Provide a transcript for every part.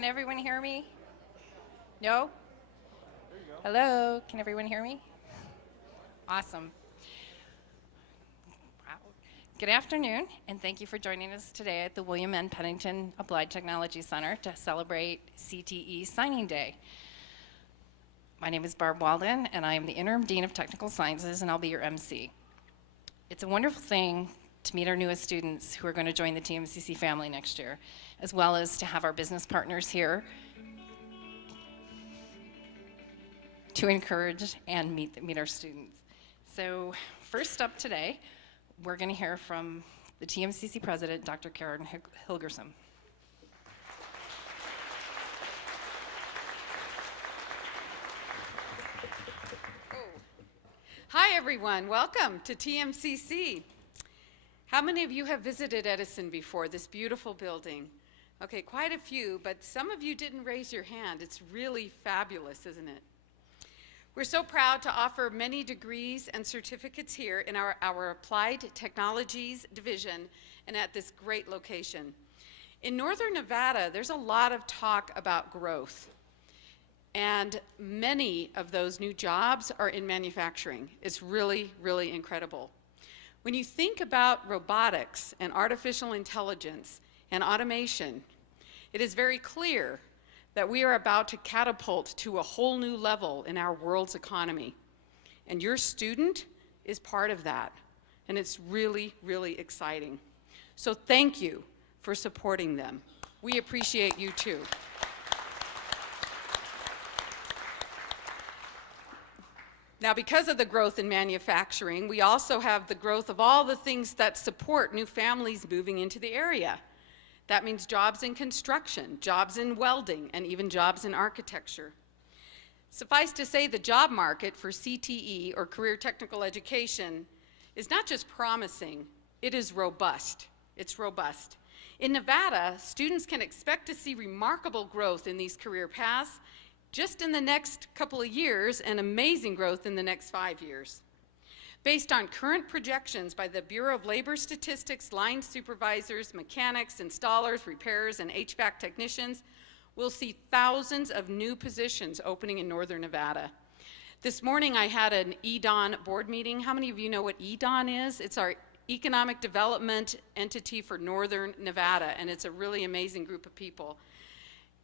Can everyone hear me? No? Hello? Can everyone hear me? Awesome. Wow. Good afternoon, and thank you for joining us today at the William N. Pennington Applied Technology Center to celebrate CTE Signing Day. My name is Barb Walden, and I am the Interim Dean of Technical Sciences, and I'll be your MC. It's a wonderful thing to meet our newest students who are going to join the TMCC family next year, as well as to have our business partners here to encourage and meet our students. So first up today, we're going to hear from the TMCC president, Dr. Karen Hilgerson. Hi everyone, welcome to TMCC. How many of you have visited Edison before, this beautiful building? Okay, quite a few, but some of you didn't raise your hand. It's really fabulous, isn't it? We're so proud to offer many degrees and certificates here in our Applied Technologies division and at this great location. In Northern Nevada, there's a lot of talk about growth. And many of those new jobs are in manufacturing. It's really, really incredible. When you think about robotics and artificial intelligence and automation, it is very clear that we are about to catapult to a whole new level in our world's economy. And your student is part of that. And it's really, really exciting. So thank you for supporting them. We appreciate you too. Now, because of the growth in manufacturing, we also have the growth of all the things that support new families moving into the area. That means jobs in construction, jobs in welding, and even jobs in architecture. Suffice to say, the job market for CTE, or career technical education, is not just promising, it is robust. It's robust. In Nevada, students can expect to see remarkable growth in these career paths just in the next couple of years, and amazing growth in the next 5 years. Based on current projections by the Bureau of Labor Statistics, line supervisors, mechanics, installers, repairers, and HVAC technicians, we'll see thousands of new positions opening in Northern Nevada. This morning I had an EDON board meeting. How many of you know what EDON is? It's our economic development entity for Northern Nevada, and it's a really amazing group of people.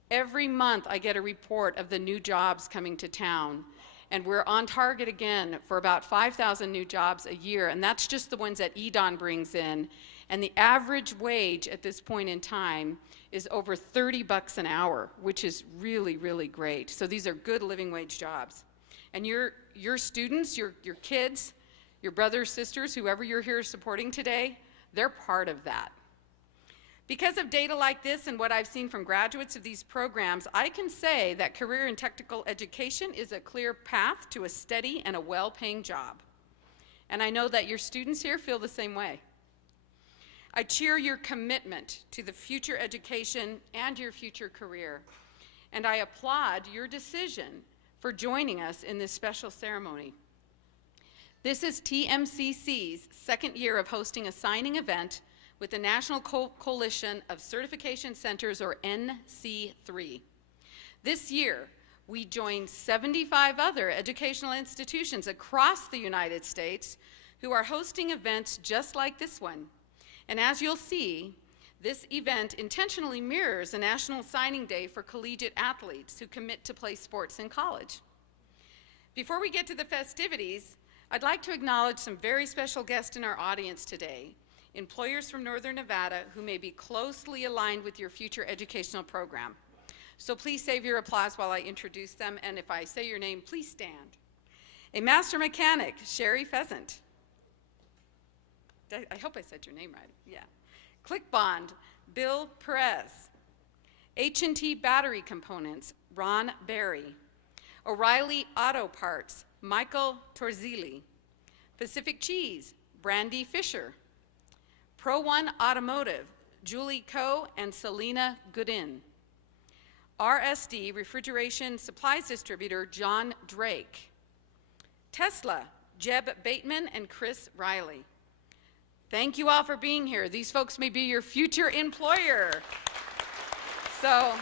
Every month I get a report of the new jobs coming to town, and we're on target again for about 5,000 new jobs a year, and that's just the ones that EDON brings in. And the average wage at this point in time is over $30 an hour, which is really, really great. So these are good living wage jobs. And your students, your kids, your brothers, sisters, whoever you're here supporting today, they're part of that. Because of data like this and what I've seen from graduates of these programs, I can say that career and technical education is a clear path to a steady and a well-paying job. And I know that your students here feel the same way. I cheer your commitment to the future education and your future career. And I applaud your decision for joining us in this special ceremony. This is TMCC's second year of hosting a signing event with the National Coalition of Certification Centers, or NC3. This year, we joined 75 other educational institutions across the United States who are hosting events just like this one. And as you'll see, this event intentionally mirrors a National Signing Day for collegiate athletes who commit to play sports in college. Before we get to the festivities, I'd like to acknowledge some very special guests in our audience today. Employers from Northern Nevada who may be closely aligned with your future educational program. So please save your applause while I introduce them, and if I say your name, please stand. A master mechanic, Sherry Pheasant. I hope I said your name right, yeah. Click Bond, Bill Perez. H&T Battery Components, Ron Berry. O'Reilly Auto Parts, Michael Torzilli. Pacific Cheese, Brandy Fisher. Pro One Automotive, Julie Coe and Selena Goodin. RSD Refrigeration Supplies Distributor, John Drake. Tesla, Jeb Bateman and Chris Riley. Thank you all for being here. These folks may be your future employer. So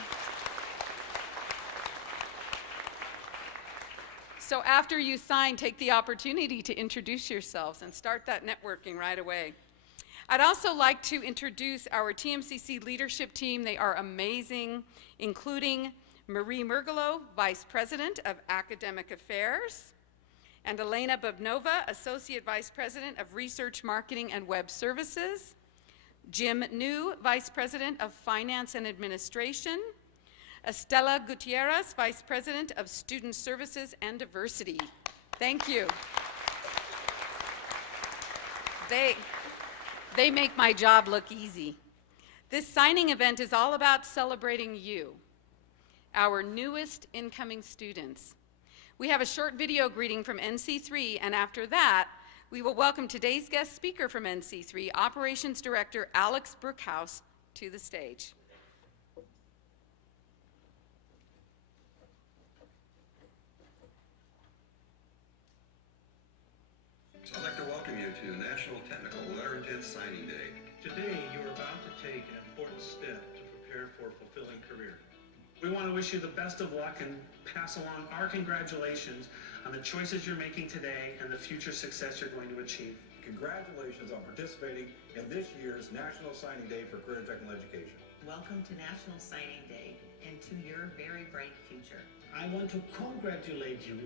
So after you sign, take the opportunity to introduce yourselves and start that networking right away. I'd also like to introduce our TMCC leadership team. They are amazing, including Marie Mergolo, Vice President of Academic Affairs, and Elena Bubnova, Associate Vice President of Research, Marketing, and Web Services, Jim New, Vice President of Finance and Administration, Estela Gutierrez, Vice President of Student Services and Diversity. Thank you. They make my job look easy. This signing event is all about celebrating you, our newest incoming students. We have a short video greeting from NC3, and after that, we will welcome today's guest speaker from NC3, Operations Director Alex Brookhouse, to the stage. I'd like to welcome you to National Technical Letterhead Signing Day. Today, you are about to take an important step to prepare for a fulfilling career. We want to wish you the best of luck and pass along our congratulations on the choices you're making today and the future success you're going to achieve. Congratulations on participating in this year's National Signing Day for Career and Technical Education. Welcome to National Signing Day and to your very bright future. I want to congratulate you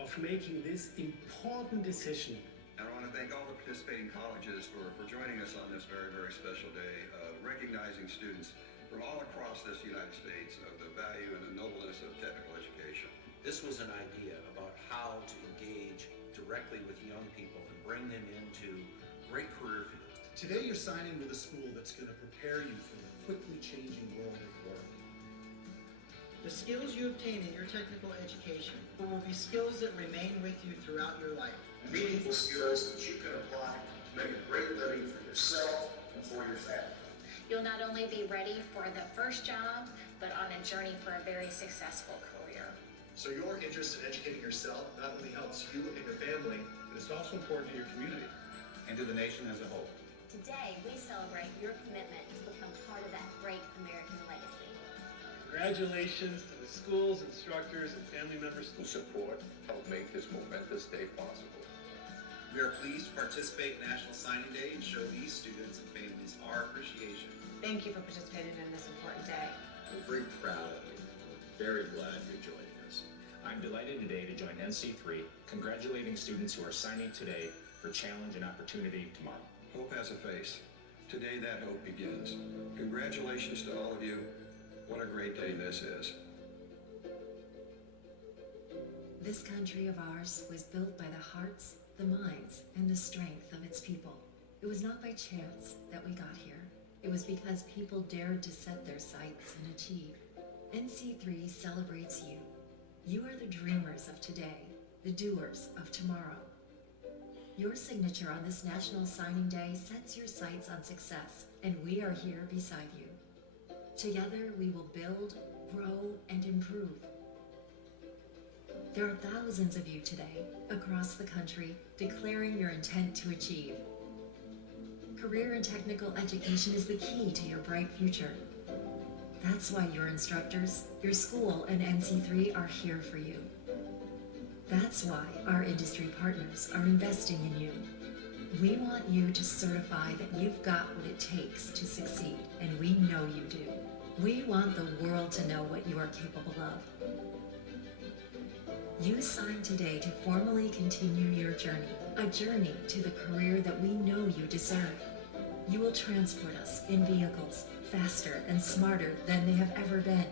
of making this important decision. And I want to thank all the participating colleges for joining us on this very, very special day, recognizing students from all across this United States of the value and the nobleness of technical education. This was an idea about how to engage directly with young people and bring them into great career fields. Today you're signing with a school that's going to prepare you for the quickly changing world of work. The skills you obtain in your technical education will be skills that remain with you throughout your life. Meaningful skills that you can apply to make a great living for yourself and for your family. You'll not only be ready for the first job, but on a journey for a very successful career. So your interest in educating yourself not only helps you and your family, but it's also important to your community And to the nation as a whole. Today, we celebrate your commitment to become part of that great American legacy. Congratulations to the schools, instructors, and family members Who support help make this momentous day possible. We are pleased to participate in National Signing Day and show these students and families our appreciation. Thank you for participating in this important day. We're very proud of you. Very glad you're joining us. I'm delighted today to join NC3, congratulating students who are signing today for challenge and opportunity tomorrow. Hope has a face. Today that hope begins. Congratulations to all of you. What a great day this is. This country of ours was built by the hearts, the minds, and the strength of its people. It was not by chance that we got here. It was because people dared to set their sights and achieve. NC3 celebrates you. You are the dreamers of today, the doers of tomorrow. Your signature on this National Signing Day sets your sights on success, and we are here beside you. Together, we will build, grow, and improve. There are thousands of you today, across the country, declaring your intent to achieve. Career and technical education is the key to your bright future. That's why your instructors, your school, and NC3 are here for you. That's why our industry partners are investing in you. We want you to certify that you've got what it takes to succeed, and we know you do. We want the world to know what you are capable of. You sign today to formally continue your journey, a journey to the career that we know you deserve. You will transport us in vehicles faster and smarter than they have ever been.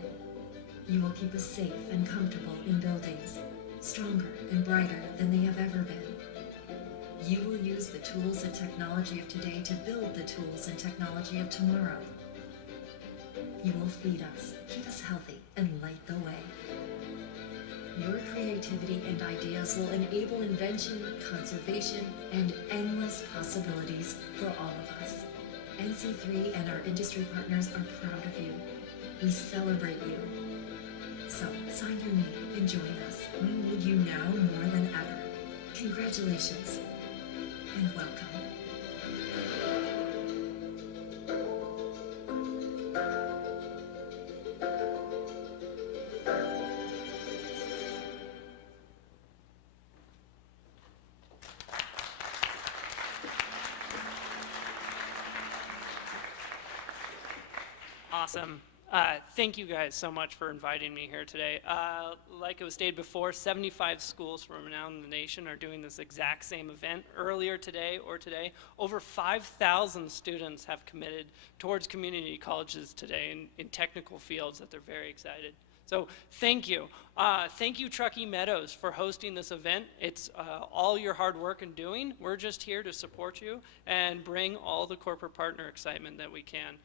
You will keep us safe and comfortable in buildings, stronger and brighter than they have ever been. You will use the tools and technology of today to build the tools and technology of tomorrow. You will feed us, keep us healthy, and light the way. Your creativity and ideas will enable invention, conservation, and endless possibilities for all of us. NC3 and our industry partners are proud of you. We celebrate you. So, sign your name and join us. We need you now more than ever. Congratulations, and welcome. Awesome. Thank you guys so much for inviting me here today. Like it was stated before, 75 schools from around the nation are doing this exact same event earlier today or today. Over 5,000 students have committed towards community colleges today in technical fields that they're very excited. So thank you. Thank you, Truckee Meadows, for hosting this event. It's all your hard work and doing. We're just here to support you and bring all the corporate partner excitement that we can.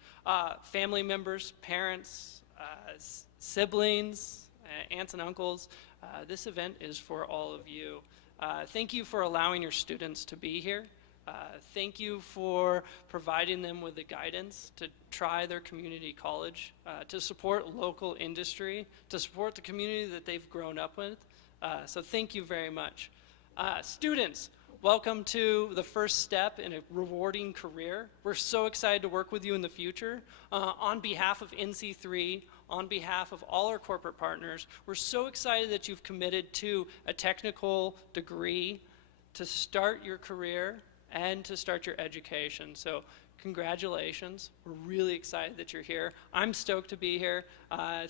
Family members, parents, siblings, aunts and uncles, this event is for all of you. Thank you for allowing your students to be here. Thank you for providing them with the guidance to try their community college, to support local industry, to support the community that they've grown up with. So thank you very much. Students, welcome to the first step in a rewarding career. We're so excited to work with you in the future. On behalf of NC3, on behalf of all our corporate partners, we're so excited that you've committed to a technical degree to start your career and to start your education. So congratulations. We're really excited that you're here. I'm stoked to be here.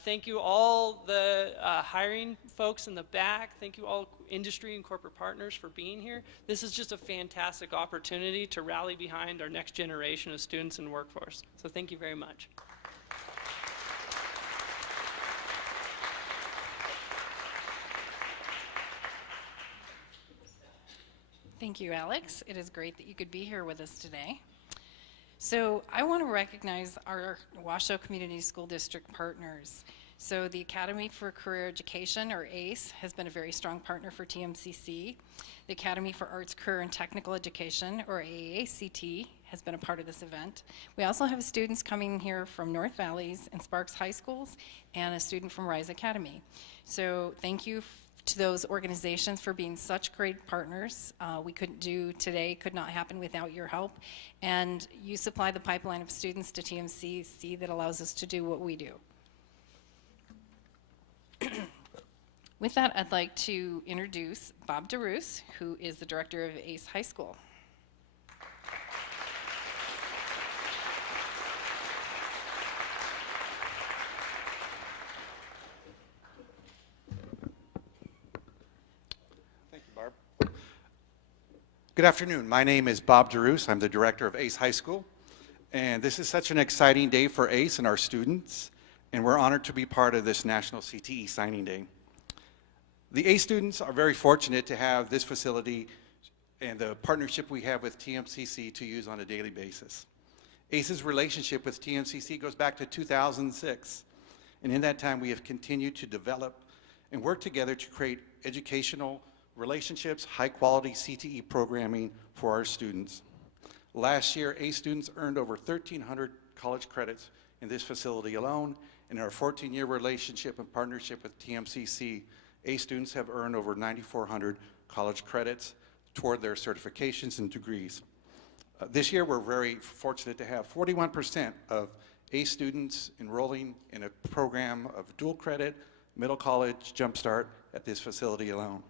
Thank you all the hiring folks in the back. Thank you all industry and corporate partners for being here. This is just a fantastic opportunity to rally behind our next generation of students and workforce. So thank you very much. Thank you, Alex. It is great that you could be here with us today. So I want to recognize our Washoe Community School District partners. So the Academy for Career Education, or ACE, has been a very strong partner for TMCC. The Academy for Arts, Career and Technical Education, or AACT, has been a part of this event. We also have students coming here from North Valleys and Sparks High Schools, and a student from Rise Academy. So thank you to those organizations for being such great partners. We couldn't do today, could not happen without your help. And you supply the pipeline of students to TMCC that allows us to do what we do. With that, I'd like to introduce Bob DeRoos, who is the director of ACE High School. Good afternoon. My name is Bob DeRoos. I'm the director of ACE High School. And this is such an exciting day for ACE and our students. And we're honored to be part of this National CTE Signing Day. The ACE students are very fortunate to have this facility and the partnership we have with TMCC to use on a daily basis. ACE's relationship with TMCC goes back to 2006. And in that time, we have continued to develop and work together to create educational relationships, high-quality CTE programming for our students. Last year, ACE students earned over 1,300 college credits in this facility alone. In our 14-year relationship and partnership with TMCC, ACE students have earned over 9,400 college credits toward their certifications and degrees. This year, we're very fortunate to have 41% of ACE students enrolling in a program of dual credit, middle college, jumpstart at this facility alone.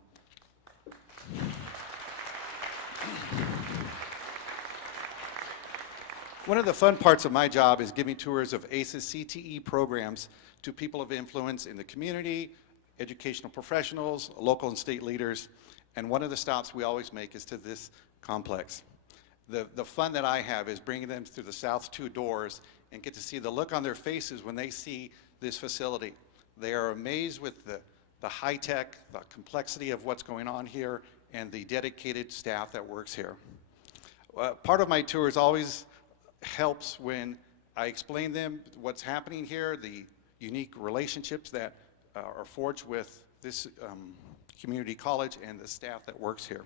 One of the fun parts of my job is giving tours of ACE's CTE programs to people of influence in the community, educational professionals, local and state leaders, and one of the stops we always make is to this complex. The fun that I have is bringing them through the south two doors and get to see the look on their faces when they see this facility. They are amazed with the high tech, the complexity of what's going on here, and the dedicated staff that works here. Part of my tours always helps when I explain them what's happening here, the unique relationships that are forged with this community college and the staff that works here.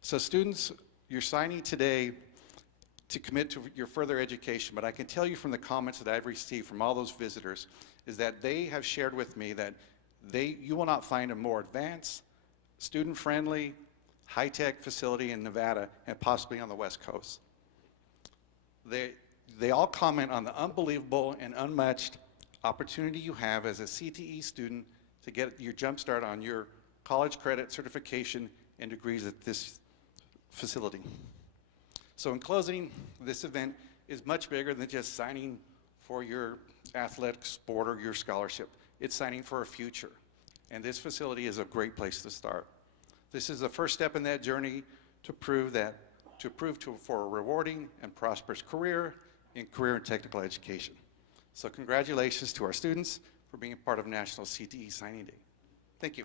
So students, you're signing today to commit to your further education, but I can tell you from the comments that I've received from all those visitors is that they have shared with me that you will not find a more advanced, student-friendly, high-tech facility in Nevada and possibly on the West Coast. They all comment on the unbelievable and unmatched opportunity you have as a CTE student to get your jump start on your college credit certification and degrees at this facility. So in closing, this event is much bigger than just signing for your athletic sport or your scholarship. It's signing for a future. And this facility is a great place to start. This is the first step in that journey to prove for a rewarding and prosperous career in career and technical education. So congratulations to our students for being a part of National CTE Signing Day. Thank you.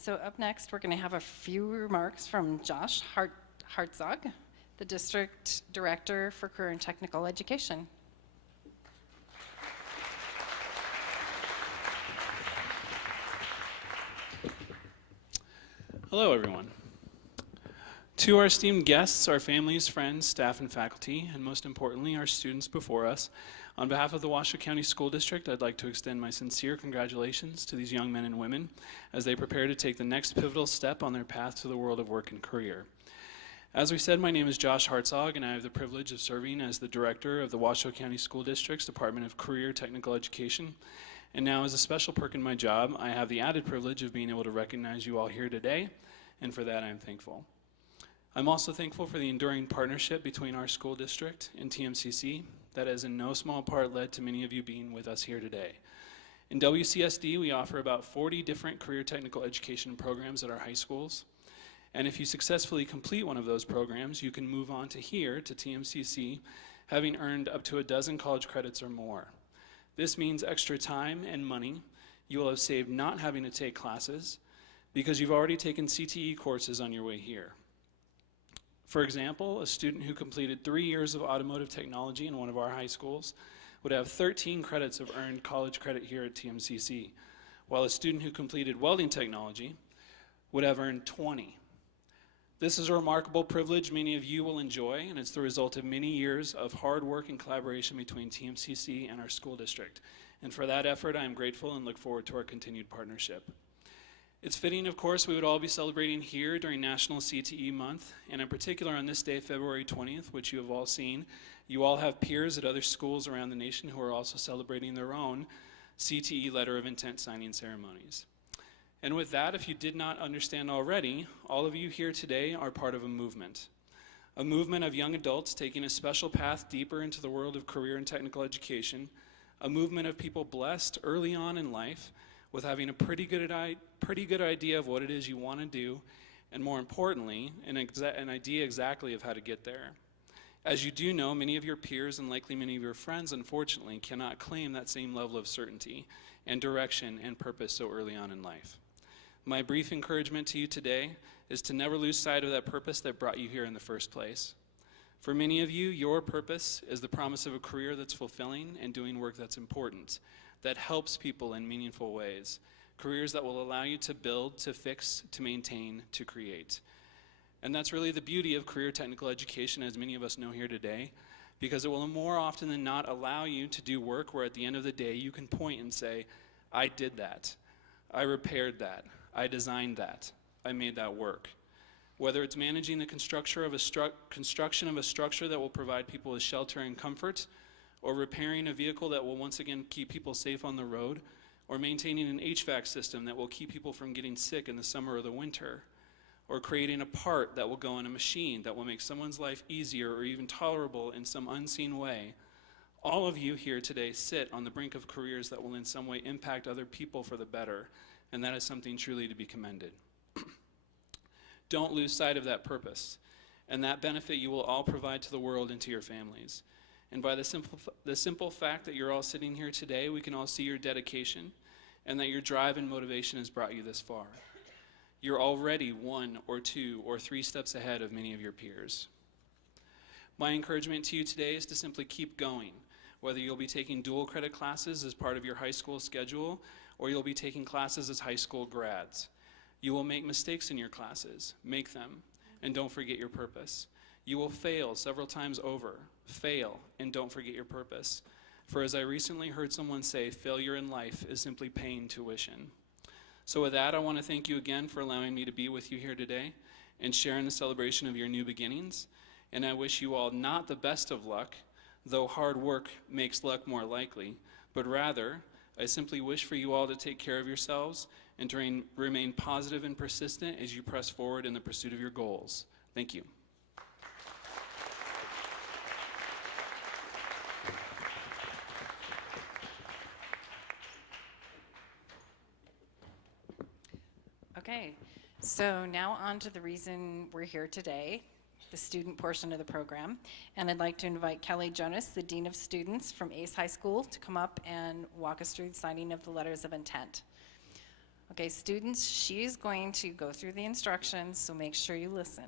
So up next, we're going to have a few remarks from Josh Hartzog, the District Director for Career and Technical Education. Hello, everyone. To our esteemed guests, our families, friends, staff, and faculty, and most importantly, our students before us, on behalf of the Washoe County School District, I'd like to extend my sincere congratulations to these young men and women as they prepare to take the next pivotal step on their path to the world of work and career. As we said, my name is Josh Hartzog, and I have the privilege of serving as the Director of the Washoe County School District's Department of Career Technical Education. And now, as a special perk in my job, I have the added privilege of being able to recognize you all here today, and for that I am thankful. I'm also thankful for the enduring partnership between our school district and TMCC that has in no small part led to many of you being with us here today. In WCSD, we offer about 40 different career technical education programs at our high schools. And if you successfully complete one of those programs, you can move on to here, to TMCC, having earned up to a dozen college credits or more. This means extra time and money you will have saved not having to take classes because you've already taken CTE courses on your way here. For example, a student who completed 3 years of automotive technology in one of our high schools would have 13 credits of earned college credit here at TMCC, while a student who completed welding technology would have earned 20. This is a remarkable privilege many of you will enjoy, and it's the result of many years of hard work and collaboration between TMCC and our school district. And for that effort, I am grateful and look forward to our continued partnership. It's fitting, of course, we would all be celebrating here during National CTE Month, and in particular on this day, February 20th, which you have all seen. You all have peers at other schools around the nation who are also celebrating their own CTE Letter of Intent signing ceremonies. And with that, if you did not understand already, all of you here today are part of a movement of young adults taking a special path deeper into the world of career and technical education, a movement of people blessed early on in life with having a pretty good idea of what it is you want to do, and more importantly, an idea exactly of how to get there. As you do know, many of your peers and likely many of your friends, unfortunately, cannot claim that same level of certainty and direction and purpose so early on in life. My brief encouragement to you today is to never lose sight of that purpose that brought you here in the first place. For many of you, your purpose is the promise of a career that's fulfilling and doing work that's important, that helps people in meaningful ways, careers that will allow you to build, to fix, to maintain, to create. And that's really the beauty of career technical education, as many of us know here today, because it will more often than not allow you to do work where at the end of the day you can point and say, I did that, I repaired that, I designed that, I made that work. Whether it's managing the construction of a structure that will provide people with shelter and comfort, or repairing a vehicle that will once again keep people safe on the road, or maintaining an HVAC system that will keep people from getting sick in the summer or the winter, or creating a part that will go in a machine that will make someone's life easier or even tolerable in some unseen way, all of you here today sit on the brink of careers that will in some way impact other people for the better, and that is something truly to be commended. Don't lose sight of that purpose and that benefit you will all provide to the world and to your families. And by the simple fact that you're all sitting here today, we can all see your dedication and that your drive and motivation has brought you this far. You're already 1 or 2 or 3 steps ahead of many of your peers. My encouragement to you today is to simply keep going, whether you'll be taking dual credit classes as part of your high school schedule or you'll be taking classes as high school grads. You will make mistakes in your classes, make them, and don't forget your purpose. You will fail several times over, fail, and don't forget your purpose. For as I recently heard someone say, failure in life is simply paying tuition. So with that, I want to thank you again for allowing me to be with you here today and share in the celebration of your new beginnings. And I wish you all not the best of luck, though hard work makes luck more likely, but rather I simply wish for you all to take care of yourselves and to remain positive and persistent as you press forward in the pursuit of your goals. Thank you. Okay, so now on to the reason we're here today, the student portion of the program. And I'd like to invite Kelly Jonas, the Dean of Students from Ace High School, to come up and walk us through the signing of the letters of intent. Okay, students, she's going to go through the instructions, so make sure you listen.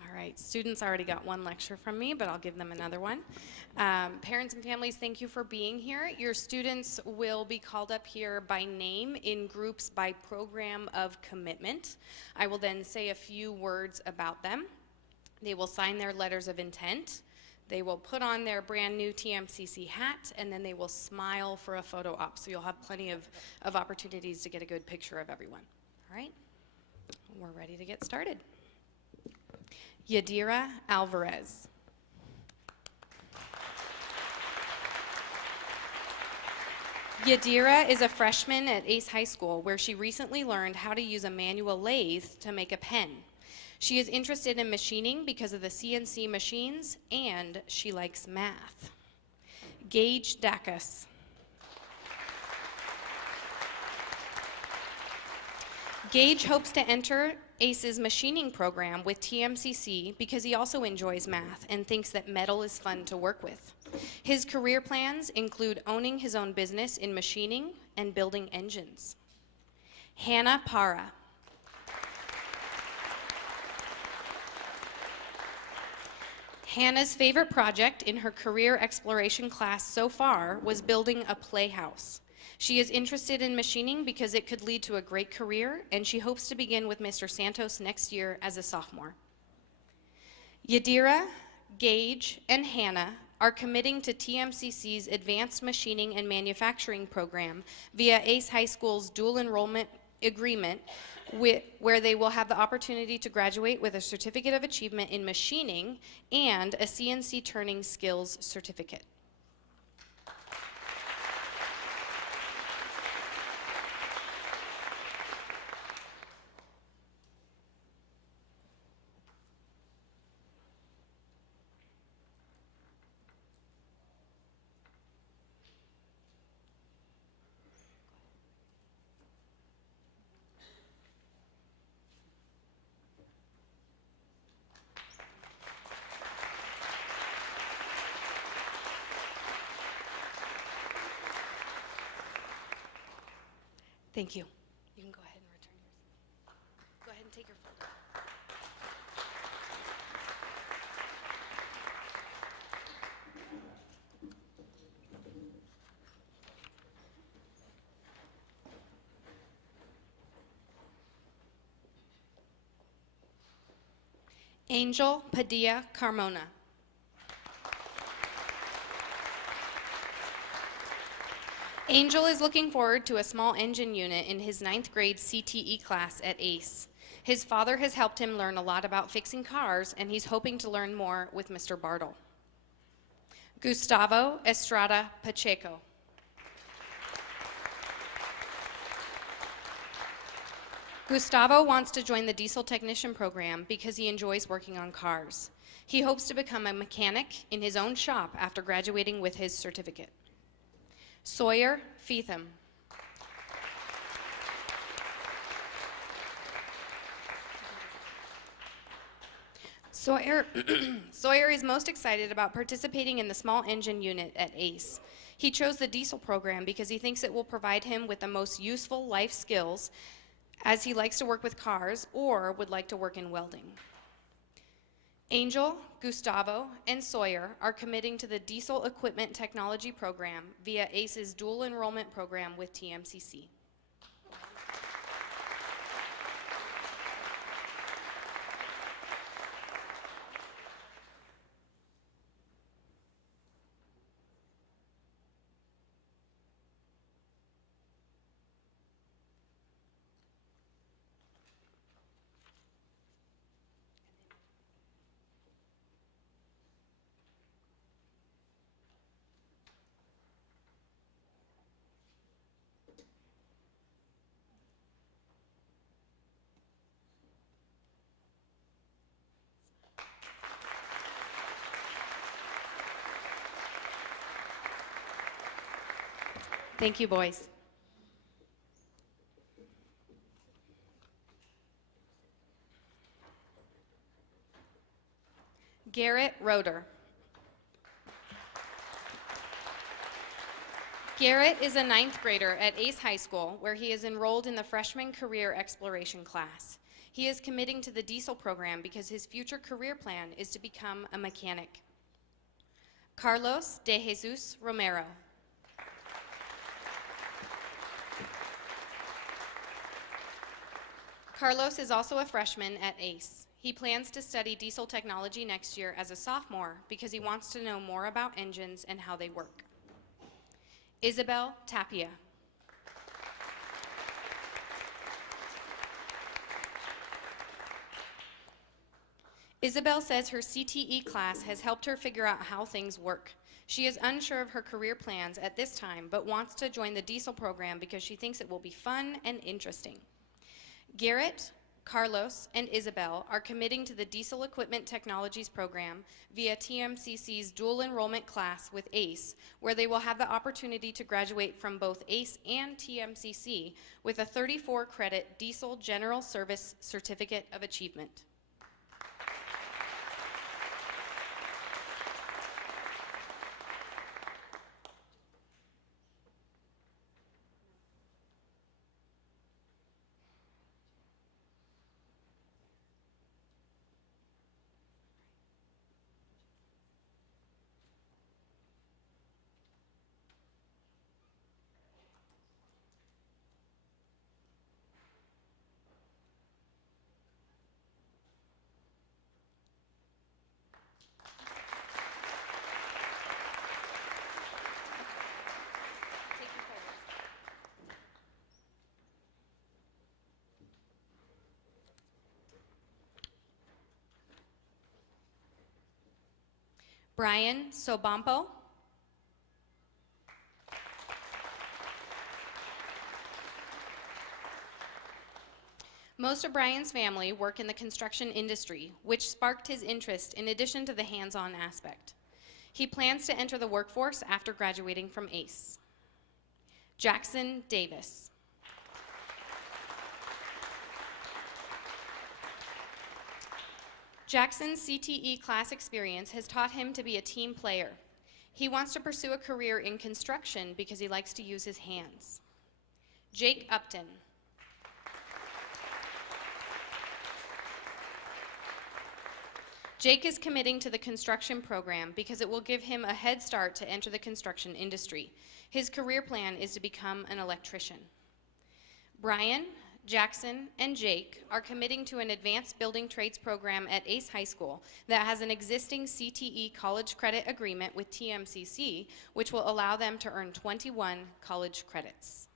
All right, students already got one lecture from me, but I'll give them another one. Parents and families, thank you for being here. Your students will be called up here by name in groups by program of commitment. I will then say a few words about them. They will sign their letters of intent. They will put on their brand new TMCC hat, and then they will smile for a photo op. So you'll have plenty of opportunities to get a good picture of everyone. All right, we're ready to get started. Yadira Alvarez. Yadira is a freshman at Ace High School, where she recently learned how to use a manual lathe to make a pen. She is interested in machining because of the CNC machines, and she likes math. Gage Dacus. Gage hopes to enter ACE's machining program with TMCC because he also enjoys math and thinks that metal is fun to work with. His career plans include owning his own business in machining and building engines. Hannah Parra. Hannah's favorite project in her career exploration class so far was building a playhouse. She is interested in machining because it could lead to a great career, and she hopes to begin with Mr. Santos next year as a sophomore. Yadira, Gage, and Hannah are committing to TMCC's Advanced Machining and Manufacturing program via Ace High School's dual enrollment agreement, where they will have the opportunity to graduate with a Certificate of Achievement in Machining and a CNC Turning Skills Certificate. Thank you. You can go ahead and return yours. Go ahead and take your folder. Angel Padilla Carmona. Angel is looking forward to a small engine unit in his 9th grade CTE class at ACE. His father has helped him learn a lot about fixing cars, and he's hoping to learn more with Mr. Bartle. Gustavo Estrada Pacheco. Gustavo wants to join the diesel technician program because he enjoys working on cars. He hopes to become a mechanic in his own shop after graduating with his certificate. Sawyer Feetham. Sawyer is most excited about participating in the small engine unit at ACE. He chose the diesel program because he thinks it will provide him with the most useful life skills, as he likes to work with cars or would like to work in welding. Angel, Gustavo, and Sawyer are committing to the Diesel Equipment Technology Program via ACE's dual enrollment program with TMCC. Thank you, boys. Garrett Roeder. Garrett is a 9th grader at Ace High School, where he is enrolled in the Freshman Career Exploration class. He is committing to the diesel program because his future career plan is to become a mechanic. Carlos de Jesus Romero. Carlos is also a freshman at ACE. He plans to study diesel technology next year as a sophomore because he wants to know more about engines and how they work. Isabel Tapia. Isabel says her CTE class has helped her figure out how things work. She is unsure of her career plans at this time, but wants to join the diesel program because she thinks it will be fun and interesting. Garrett, Carlos, and Isabel are committing to the Diesel Equipment Technologies program via TMCC's dual enrollment class with ACE, where they will have the opportunity to graduate from both ACE and TMCC with a 34-credit Diesel General Service Certificate of Achievement. Brian Sobampo. Most of Brian's family work in the construction industry, which sparked his interest in addition to the hands-on aspect. He plans to enter the workforce after graduating from ACE. Jackson Davis. Jackson's CTE class experience has taught him to be a team player. He wants to pursue a career in construction because he likes to use his hands. Jake Upton. Jake is committing to the construction program because it will give him a head start to enter the construction industry. His career plan is to become an electrician. Brian, Jackson, and Jake are committing to an advanced building trades program at Ace High School that has an existing CTE college credit agreement with TMCC, which will allow them to earn 21 college credits.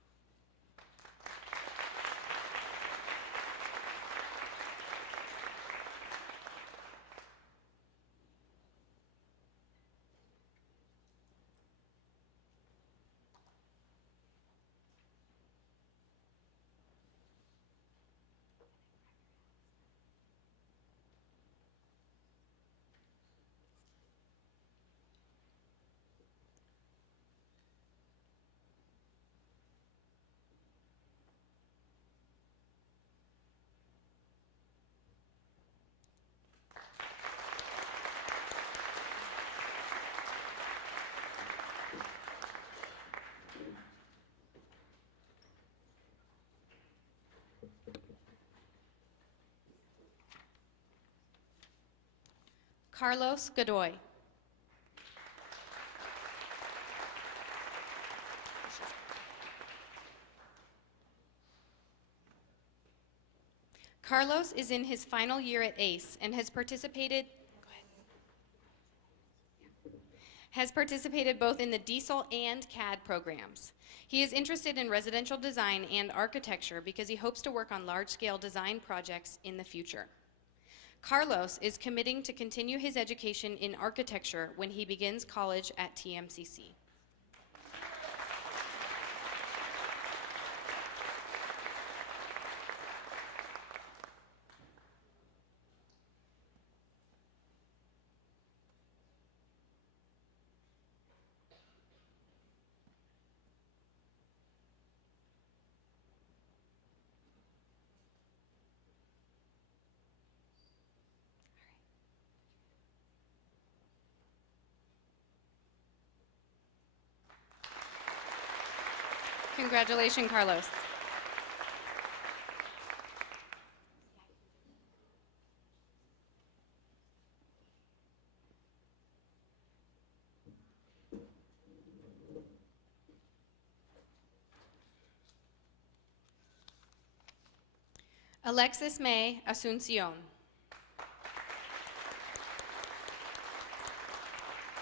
Carlos Godoy. Carlos is in his final year at ACE and has participated both in the diesel and CAD programs. He is interested in residential design and architecture because he hopes to work on large-scale design projects in the future. Carlos is committing to continue his education in architecture when he begins college at TMCC. Congratulations, Carlos. Alexis May Asuncion.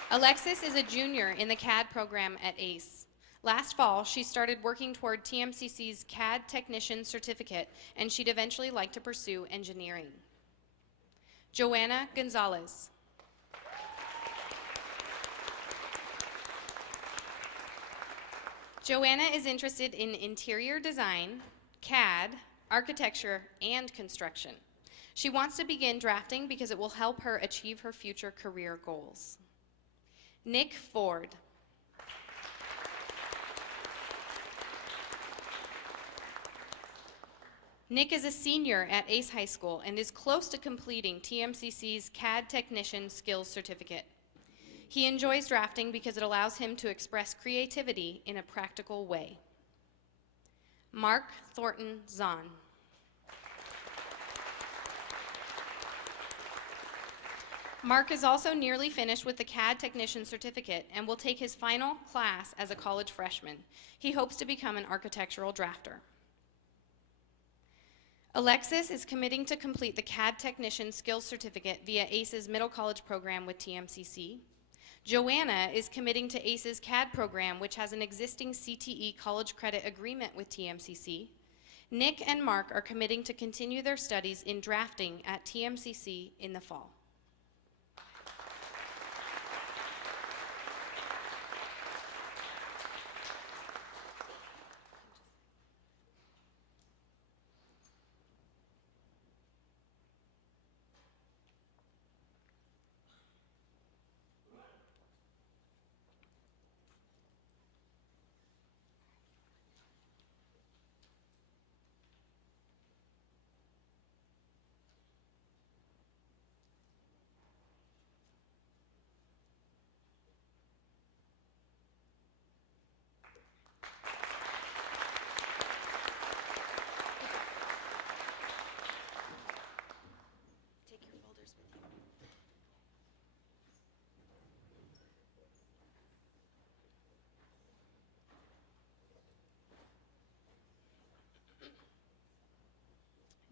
Alexis is a junior in the CAD program at ACE. Last fall, she started working toward TMCC's CAD Technician Certificate, and she'd eventually like to pursue engineering. Joanna Gonzalez. Joanna is interested in interior design, CAD, architecture, and construction. She wants to begin drafting because it will help her achieve her future career goals. Nick Ford. Nick is a senior at Ace High School and is close to completing TMCC's CAD Technician Skills Certificate. He enjoys drafting because it allows him to express creativity in a practical way. Mark Thornton Zahn. Mark is also nearly finished with the CAD Technician Certificate and will take his final class as a college freshman. He hopes to become an architectural drafter. Alexis is committing to complete the CAD Technician Skills Certificate via ACE's middle college program with TMCC. Joanna is committing to ACE's CAD program, which has an existing CTE college credit agreement with TMCC. Nick and Mark are committing to continue their studies in drafting at TMCC in the fall.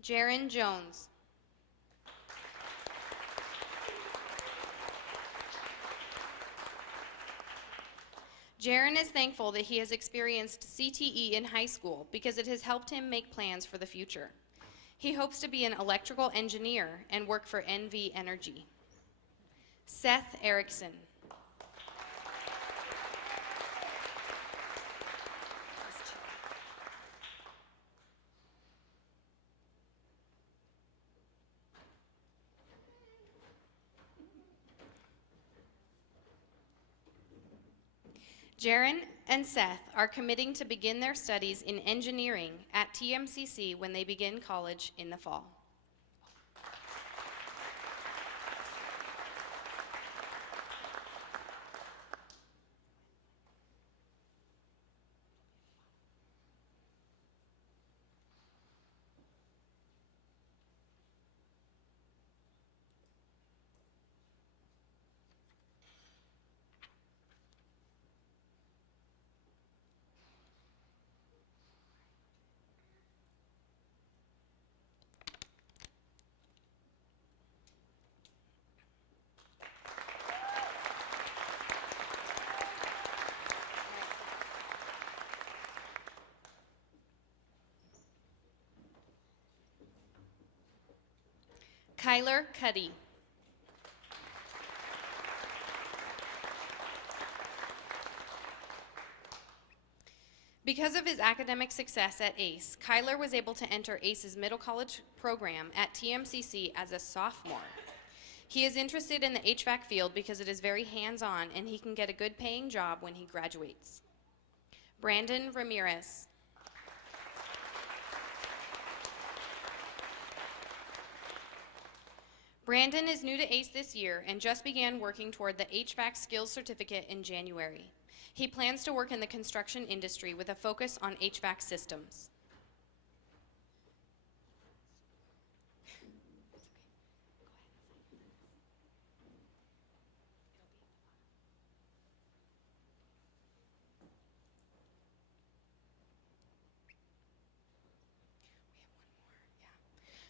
Jaron Jones. Jaron is thankful that he has experienced CTE in high school because it has helped him make plans for the future. He hopes to be an electrical engineer and work for NV Energy. Seth Erickson. Jaron and Seth are committing to begin their studies in engineering at TMCC when they begin college in the fall. Kyler Cuddy. Because of his academic success at ACE, Kyler was able to enter ACE's middle college program at TMCC as a sophomore. He is interested in the HVAC field because it is very hands-on and he can get a good paying job when he graduates. Brandon Ramirez. Brandon is new to ACE this year and just began working toward the HVAC Skills Certificate in January. He plans to work in the construction industry with a focus on HVAC systems.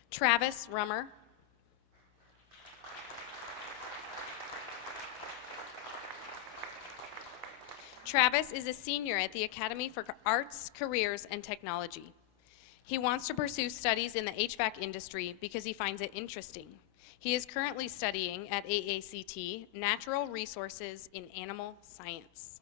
Travis Rumer. Travis is a senior at the Academy for Arts, Careers, and Technology. He wants to pursue studies in the HVAC industry because he finds it interesting. He is currently studying at AACT, Natural Resources in Animal Science.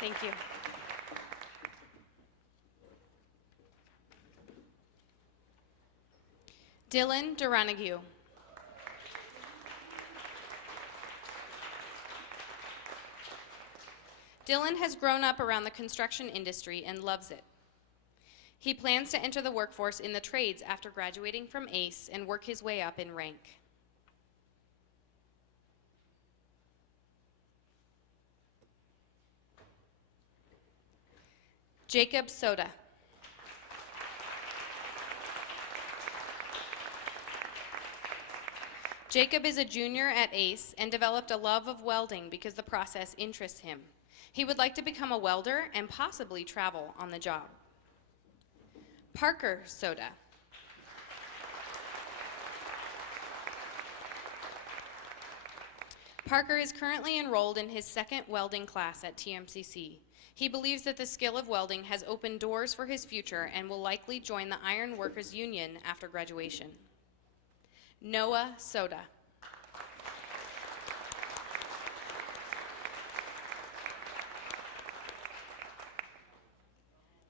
Thank you. Dylan Duranague. Dylan has grown up around the construction industry and loves it. He plans to enter the workforce in the trades after graduating from ACE and work his way up in rank. Jacob Soda. Jacob is a junior at ACE and developed a love of welding because the process interests him. He would like to become a welder and possibly travel on the job. Parker Soda. Parker is currently enrolled in his second welding class at TMCC. He believes that the skill of welding has opened doors for his future and will likely join the Iron Workers Union after graduation. Noah Soda.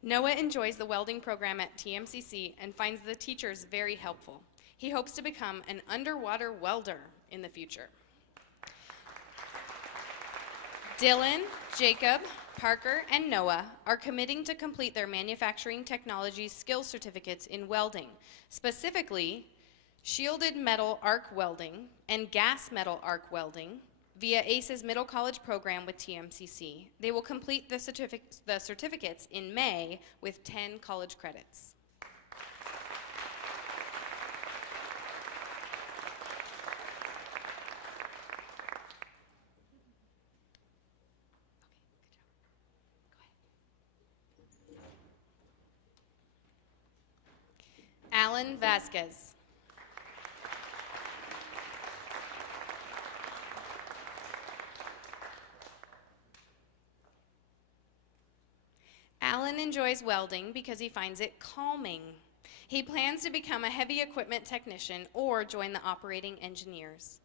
Noah enjoys the welding program at TMCC and finds the teachers very helpful. He hopes to become an underwater welder in the future. Dylan, Jacob, Parker, and Noah are committing to complete their manufacturing technology skills certificates in welding, specifically shielded metal arc welding and gas metal arc welding via ACE's middle college program with TMCC. They will complete the certificates in May with 10 college credits. Alan Vasquez. Alan enjoys welding because he finds it calming. He plans to become a heavy equipment technician or join the operating engineers.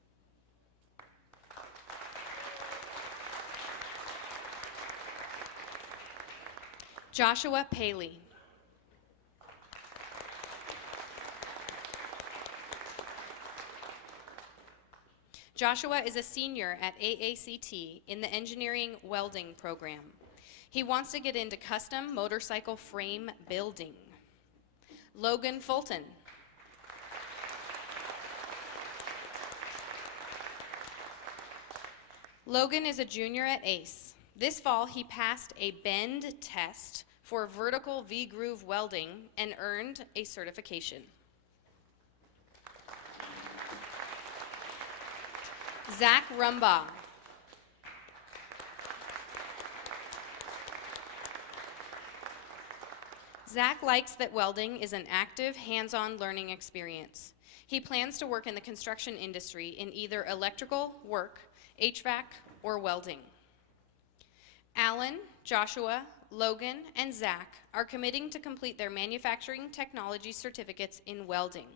Joshua Paley. Joshua is a senior at AACT in the engineering welding program. He wants to get into custom motorcycle frame building. Logan Fulton. Logan is a junior at ACE. This fall, he passed a bend test for vertical V-groove welding and earned a certification. Zach Rumbaugh. Zach likes that welding is an active, hands-on learning experience. He plans to work in the construction industry in either electrical work, HVAC, or welding. Alan, Joshua, Logan, and Zach are committing to complete their manufacturing technology certificates in welding.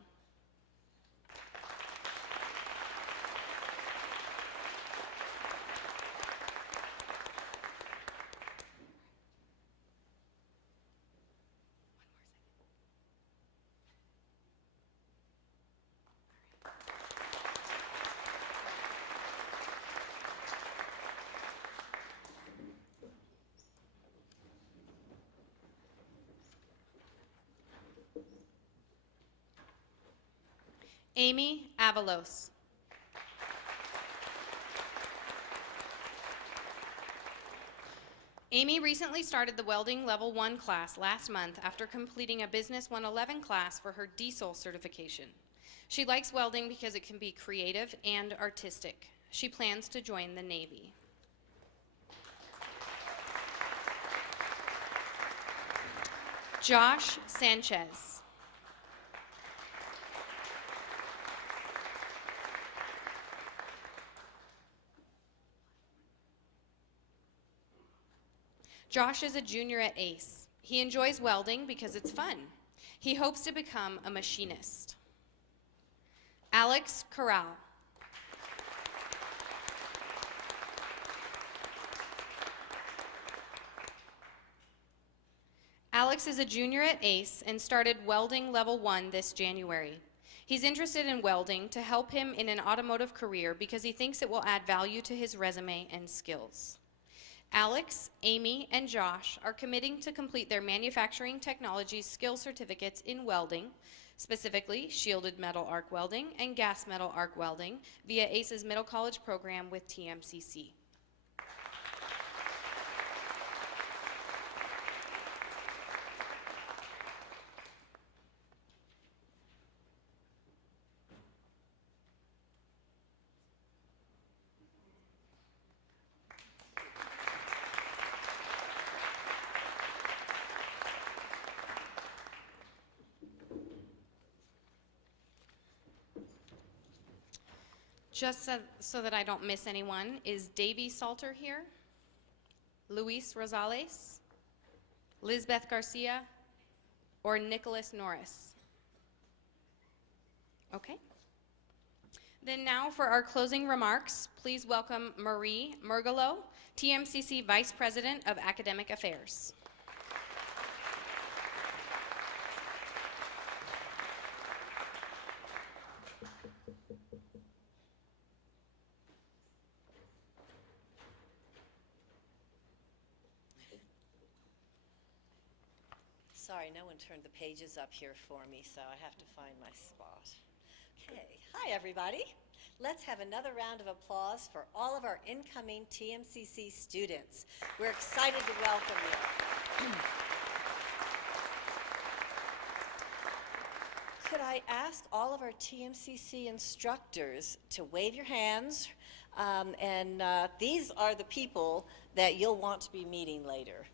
Amy Avalos. Amy recently started the Welding Level 1 class last month after completing a Business 111 class for her diesel certification. She likes welding because it can be creative and artistic. She plans to join the Navy. Josh Sanchez. Josh is a junior at ACE. He enjoys welding because it's fun. He hopes to become a machinist. Alex Corral. Alex is a junior at ACE and started welding level 1 this January. He's interested in welding to help him in an automotive career because he thinks it will add value to his resume and skills. Alex, Amy, and Josh are committing to complete their manufacturing technology skill certificates in welding, specifically shielded metal arc welding and gas metal arc welding via ACE's middle college program with TMCC. Just so that I don't miss anyone, is Davy Salter here? Luis Rosales? Lizbeth Garcia? Or Nicholas Norris? Okay. Then now for our closing remarks, please welcome Marie Murgalo, TMCC Vice President of Academic Affairs. Sorry, no one turned the pages up here for me, so I have to find my spot. Okay, hi everybody. Let's have another round of applause for all of our incoming TMCC students. We're excited to welcome you. Could I ask all of our TMCC instructors to wave your hands, these are the people that you'll want to be meeting later.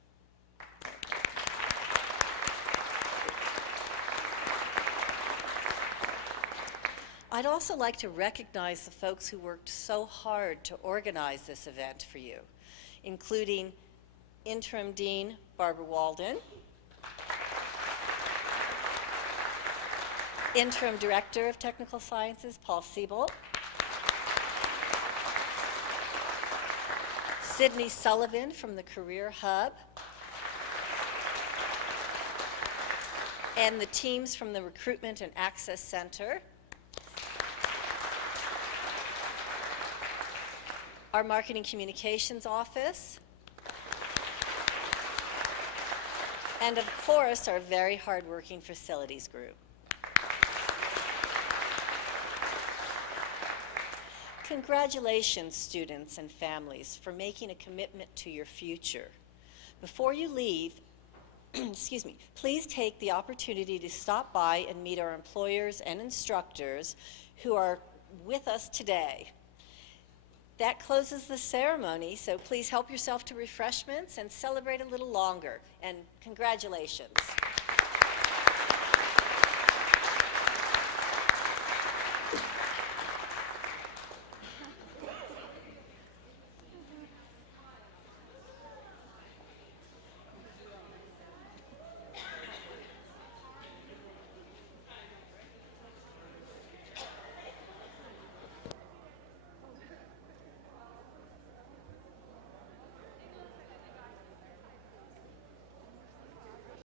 I'd also like to recognize the folks who worked so hard to organize this event for you, including Interim Dean Barbara Walden, Interim Director of Technical Sciences Paul Siebold, Sydney Sullivan from the Career Hub, and the teams from the Recruitment and Access Center, our Marketing Communications Office, and of course, our very hardworking facilities group. Congratulations, students and families, for making a commitment to your future. Before you leave, excuse me, please take the opportunity to stop by and meet our employers and instructors who are with us today. That closes the ceremony, so please help yourself to refreshments and celebrate a little longer. And congratulations.